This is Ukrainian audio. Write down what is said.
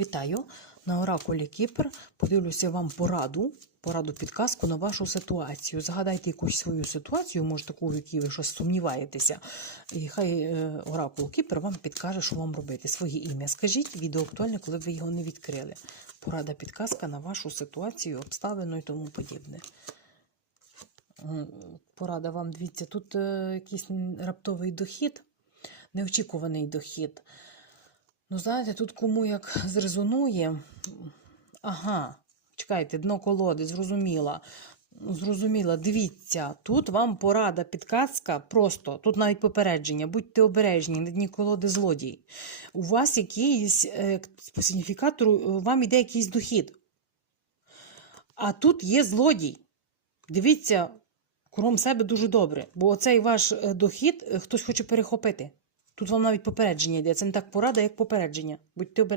Вітаю! На Оракулі Кіпр подивлюся вам пораду, пораду підказку на вашу ситуацію. Згадайте якусь свою ситуацію, може таку, в якій ви щось сумніваєтеся. І хай е, Оракул Кіпр вам підкаже, що вам робити. Своє ім'я. Скажіть, відео актуальне, коли ви його не відкрили. Порада підказка на вашу ситуацію, обставину і тому подібне. Порада вам, дивіться, тут е, якийсь раптовий дохід, неочікуваний дохід. Ну, знаєте, тут кому як зрезонує. Ага, чекайте, дно колоди, зрозуміла. Зрозуміла, дивіться, тут вам порада, підказка, просто, тут навіть попередження, будьте обережні, на дні колоди злодій. У вас якийсь, е, по сигніфікатору, е, вам іде якийсь дохід. А тут є злодій. Дивіться, кругом себе дуже добре, бо оцей ваш е, дохід хтось хоче перехопити. Тут вам навіть попередження йде. Це не так порада, як попередження. Будьте обережні.